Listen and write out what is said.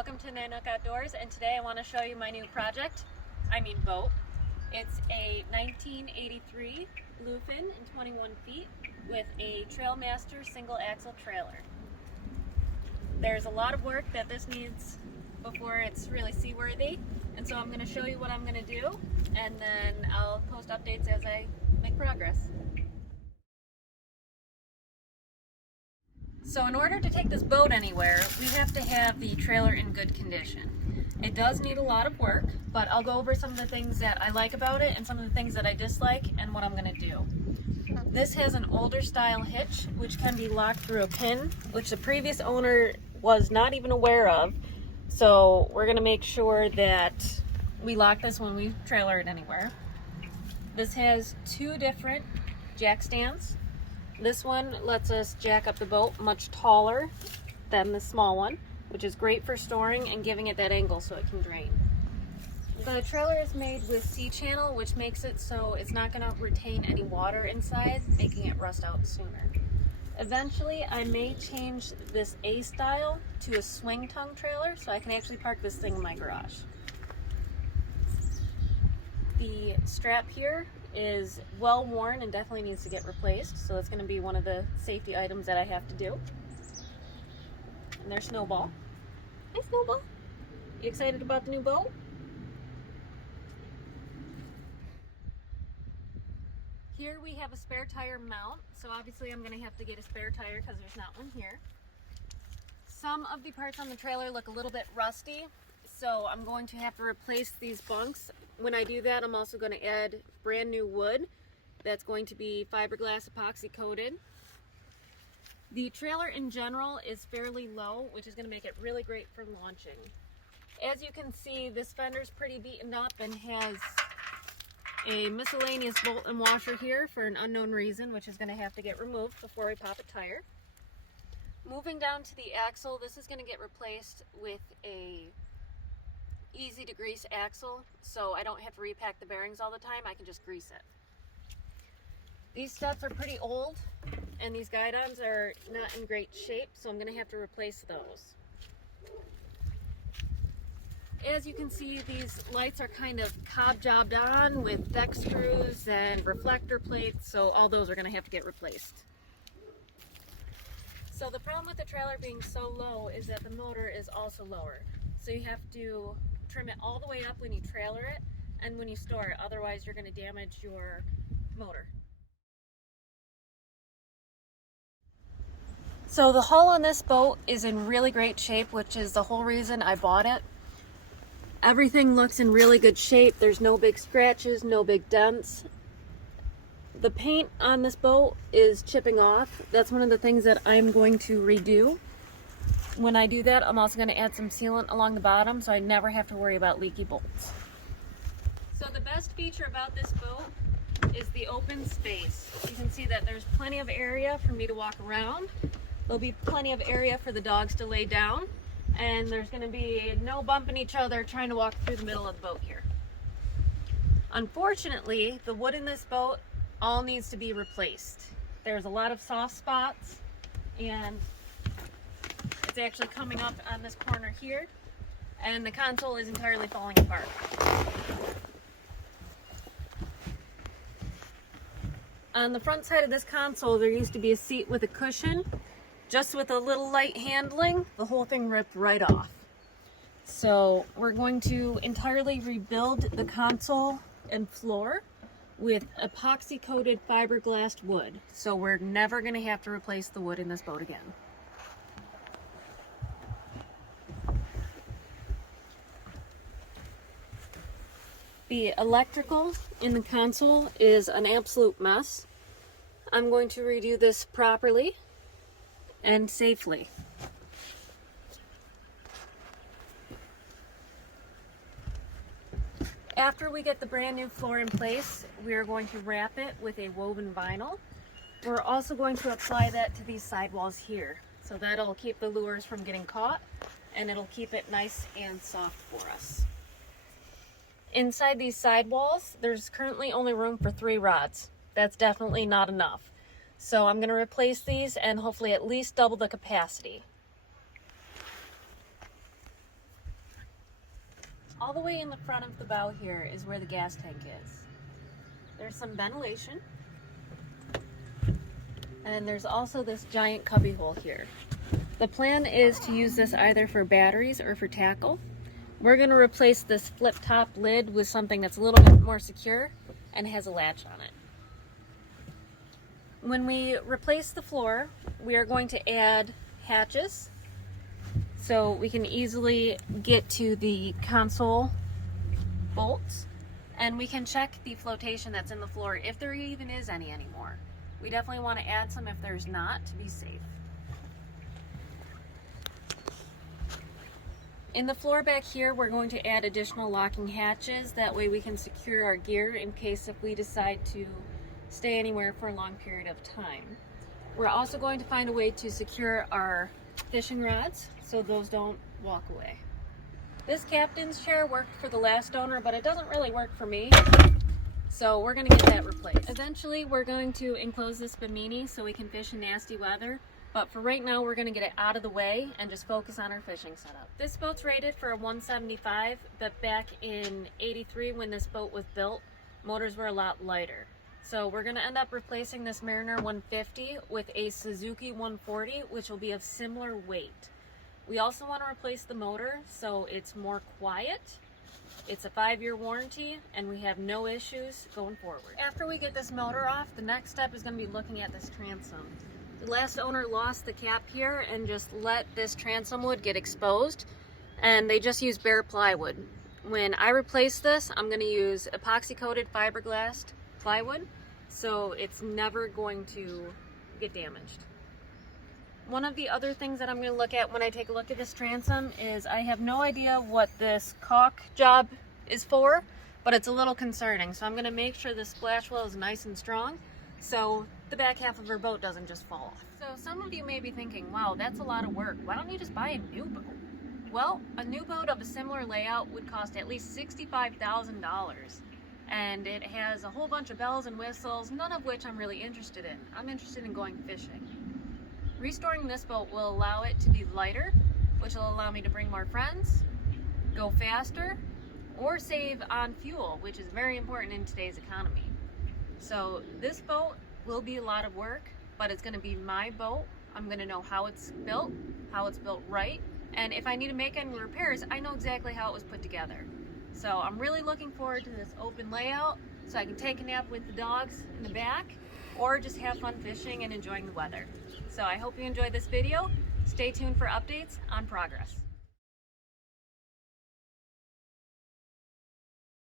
Welcome to Nanook Outdoors, and today I want to show you my new project, boat. It's a 1983 Bluefin in 21 feet with a Trailmaster single axle trailer. There's a lot of work that this needs before it's really seaworthy, and so I'm going to show you what I'm going to do, and then I'll post updates as I make progress. So in order to take this boat anywhere, we have to have the trailer in good condition. It does need a lot of work, but I'll go over some of the things that I like about it and some of the things that I dislike and what I'm going to do. This has an older style hitch, which can be locked through a pin, which the previous owner was not even aware of. So we're going to make sure that we lock this when we trailer it anywhere. This has two different jack stands. This one lets us jack up the boat much taller than the small one, which is great for storing and giving it that angle so it can drain. The trailer is made with C-channel, which makes it so it's not going to retain any water inside, making it rust out sooner. Eventually, I may change this A-style to a swing tongue trailer so I can actually park this thing in my garage. The strap here is well worn and definitely needs to get replaced, so that's going to be one of the safety items that I have to do. And there's Snowball. Hi, Snowball. You excited about the new boat? Here we have a spare tire mount, so obviously I'm going to have to get a spare tire because there's not one here. Some of the parts on the trailer look a little bit rusty, so I'm going to have to replace these bunks. When I do that, I'm also going to add brand new wood that's going to be fiberglass epoxy coated. The trailer in general is fairly low, which is going to make it really great for launching. As you can see, this fender's pretty beaten up and has a miscellaneous bolt and washer here for an unknown reason, which is going to have to get removed before we pop a tire. Moving down to the axle, this is going to get replaced with a easy to grease axle, so I don't have to repack the bearings all the time. I can just grease it. These studs are pretty old and these guidons are not in great shape, so I'm going to have to replace those. As you can see, these lights are kind of cob jobbed on with deck screws and reflector plates, so all those are going to have to get replaced. So the problem with the trailer being so low is that the motor is also lower, so you have to trim it all the way up when you trailer it and when you store it, otherwise you're going to damage your motor. So the hull on this boat is in really great shape, which is the whole reason I bought it. Everything looks in really good shape. There's no big scratches, no big dents. The paint on this boat is chipping off. That's one of the things that I'm going to redo. When I do that, I'm also going to add some sealant along the bottom so I never have to worry about leaky bolts. So the best feature about this boat is the open space. You can see that there's plenty of area for me to walk around. There'll be plenty of area for the dogs to lay down, and there's going to be no bumping each other trying to walk through the middle of the boat here. Unfortunately, the wood in this boat all needs to be replaced. There's a lot of soft spots, and it's actually coming up on this corner here, and the console is entirely falling apart. On the front side of this console, there used to be a seat with a cushion. Just with a little light handling, the whole thing ripped right off. So we're going to entirely rebuild the console and floor with epoxy coated fiberglass wood. So we're never going to have to replace the wood in this boat again. The electrical in the console is an absolute mess. I'm going to redo this properly and safely. After we get the brand new floor in place, we are going to wrap it with a woven vinyl. We're also going to apply that to these sidewalls here. So that'll keep the lures from getting caught and it'll keep it nice and soft for us. Inside these sidewalls, there's currently only room for 3 rods. That's definitely not enough. So I'm going to replace these and hopefully at least double the capacity. All the way in the front of the bow here is where the gas tank is. There's some ventilation. And there's also this giant cubby hole here. The plan is to use this either for batteries or for tackle. We're going to replace this flip top lid with something that's a little bit more secure and has a latch on it. When we replace the floor, we are going to add hatches so we can easily get to the console bolts, and we can check the flotation that's in the floor if there even is any anymore. We definitely want to add some if there's not, to be safe. In the floor back here, we're going to add additional locking hatches. That way we can secure our gear in case if we decide to stay anywhere for a long period of time. We're also going to find a way to secure our fishing rods so those don't walk away. This captain's chair worked for the last owner, but it doesn't really work for me. So we're going to get that replaced. Eventually we're going to enclose this bimini so we can fish in nasty weather. But for right now, we're going to get it out of the way and just focus on our fishing setup. This boat's rated for a 175, but back in '83 when this boat was built, motors were a lot lighter. So we're going to end up replacing this Mariner 150 with a Suzuki 140, which will be of similar weight. We also want to replace the motor so it's more quiet. It's a 5-year warranty and we have no issues going forward. After we get this motor off, the next step is going to be looking at this transom. The last owner lost the cap here and just let this transom wood get exposed, and they just used bare plywood. When I replace this, I'm going to use epoxy coated fiberglass plywood so it's never going to get damaged. One of the other things that I'm going to look at when I take a look at this transom is I have no idea what this caulk job is for, but it's a little concerning. So I'm going to make sure the splash well is nice and strong so the back half of her boat doesn't just fall off. So some of you may be thinking, wow, that's a lot of work. Why don't you just buy a new boat? Well, a new boat of a similar layout would cost at least $65,000. And it has a whole bunch of bells and whistles, none of which I'm really interested in. I'm interested in going fishing. Restoring this boat will allow it to be lighter, which will allow me to bring more friends, go faster, or save on fuel, which is very important in today's economy. So this boat will be a lot of work, but it's going to be my boat. I'm going to know how it's built right, and if I need to make any repairs, I know exactly how it was put together. So I'm really looking forward to this open layout so I can take a nap with the dogs in the back or just have fun fishing and enjoying the weather. So I hope you enjoyed this video. Stay tuned for updates on progress.